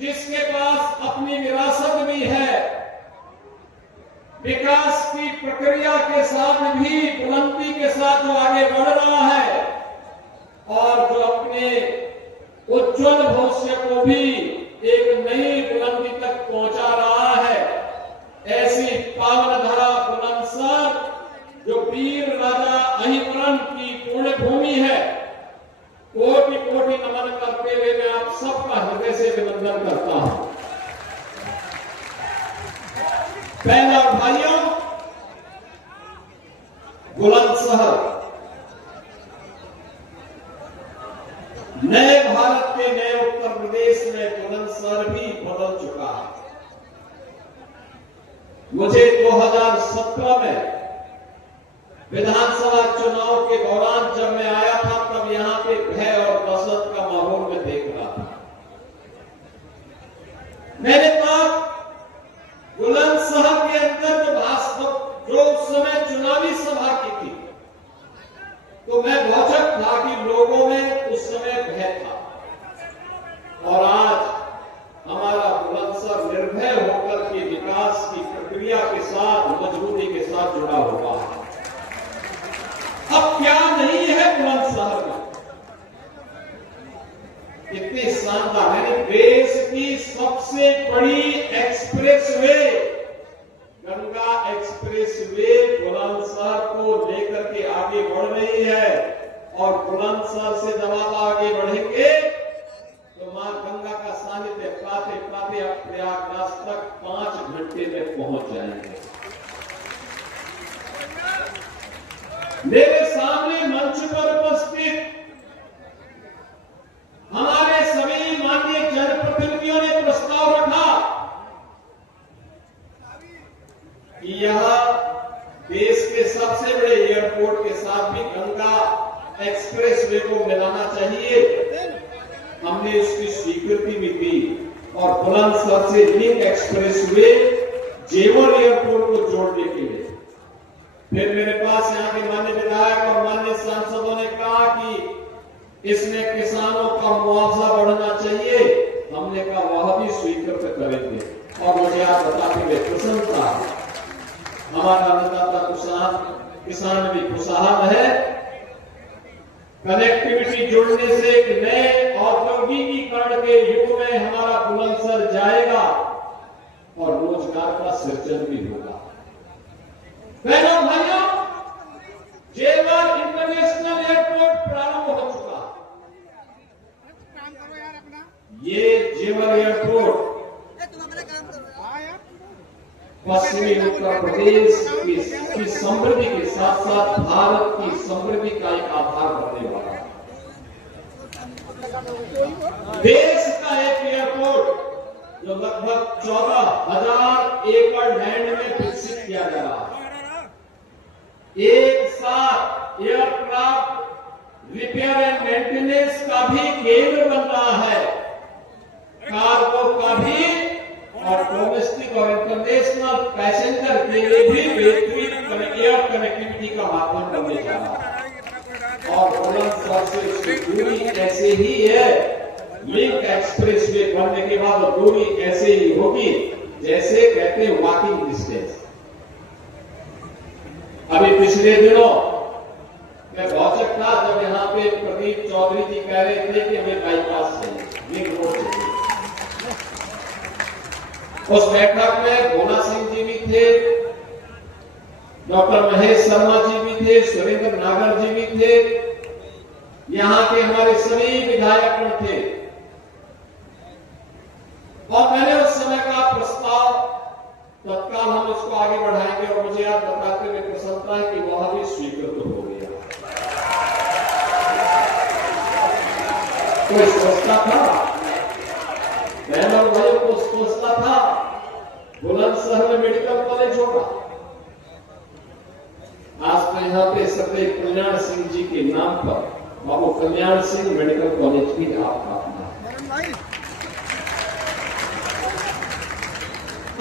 जिसके पास अपनी विरासत भी है, विकास की प्रक्रिया के साथ भी बुलंदी के साथ जो आगे बढ़ रहा है और जो अपने उज्जवल भविष्य को भी एक नई बुलंदी तक पहुंचा रहा है, ऐसी पावन धरा बुलंदशहर जो वीर राजा अहिमरन की पुण्य भूमि है, कोटि कोटि नमन करते हुए मैं आप सबका हृदय से अभिनंदन करता हूं। बहनों और भाइयों, बुलंदशहर नए भारत के नए उत्तर प्रदेश में बुलंदशहर भी बदल चुका है। मुझे 2017 में विधानसभा चुनाव के दौरान जब मैं आया था, तब यहां पे भय और दहशत का माहौल में देख रहा था। मैंने कहा बुलंदशहर के अंदर जो उस समय चुनावी सभा की थी, तो मैं भौचक था कि लोगों में उस समय भय था। और आज हमारा बुलंदशहर निर्भय होकर के विकास की प्रक्रिया के साथ मजबूती के साथ जुड़ा हुआ है। अब क्या नहीं है बुलंदशहर में, कितनी शानदार है। देश की सबसे बड़ी एक्सप्रेसवे गंगा एक्सप्रेसवे बुलंदशहर को लेकर के आगे बढ़ रही है। और बुलंदशहर से जब आप आगे बढ़ेंगे तो मां गंगा का सानिध्य पाते पाते आप प्रयागराज तक 5 घंटे में पहुंच जाएंगे। मेरे सामने मंच पर उपस्थित हमारे सभी माननीय जनप्रतिनिधियों ने प्रस्ताव रखा कि यह देश के सबसे बड़े एयरपोर्ट के साथ भी गंगा एक्सप्रेसवे को मिलाना चाहिए। हमने उसकी स्वीकृति भी दी और बुलंदशहर से लिंक एक्सप्रेसवे जेवर एयरपोर्ट को जोड़ने के लिए फिर मेरे पास यहाँ के माननीय विधायक और माननीय सांसदों ने कहा कि इसमें किसानों का मुआवजा बढ़ना चाहिए। हमने कहा वह भी स्वीकृत करेंगे। और मुझे आप बताते हुए प्रसन्नता है, हमारा अन्नदाता किसान भी खुशहाल है। कनेक्टिविटी जुड़ने से एक नए औद्योगिकीकरण के युग में हमारा बुलंदशहर जाएगा और रोजगार का सृजन भी होगा। बहनों भाइयों, जेवर इंटरनेशनल एयरपोर्ट प्रारंभ हो चुका। ये जेवर एयरपोर्ट पश्चिमी उत्तर प्रदेश की समृद्धि के साथ साथ भारत की समृद्धि का एक आधार बनने वाला है। देश का एक एयरपोर्ट जो लगभग 14,000 एकड़ लैंड में विकसित किया जा रहा है। एक साथ एयरक्राफ्ट रिपेयर एंड मेंटेनेंस का भी केंद्र बन रहा है, कार्गो का भी और डोमेस्टिक और इंटरनेशनल पैसेंजर के लिए भी बेहतरीन एयर कनेक्टिविटी का माध्यम बनने जा रहा है। और बुलंदशहर से उसकी दूरी ऐसे ही है, लिंक एक्सप्रेसवे बनने के बाद दूरी ऐसे ही होगी जैसे कहते हैं वॉकिंग डिस्टेंस। अभी पिछले दिनों मैं भौचक था जब यहाँ पे प्रदीप चौधरी जी कह रहे थे कि हमें बाईपास चाहिए, लिंक रोड चाहिए। उस बैठक में भोला सिंह जी भी थे, डॉक्टर महेश शर्मा जी भी थे, सुरेंद्र नागर जी भी थे, यहाँ के हमारे सभी विधायक थे। और मैंने उस समय का प्रस्ताव तत्काल हम उसको आगे बढ़ाएंगे और मुझे आप बताते हुए प्रसन्नता है कि वह भी स्वीकृत हो गया। कोई सोचता था, बहनों भाइयों को सोचता था बुलंदशहर में मेडिकल कॉलेज होगा। आज तो यहाँ पे सदैव कल्याण सिंह जी के नाम पर बाबू कल्याण सिंह मेडिकल कॉलेज भी आपका अपना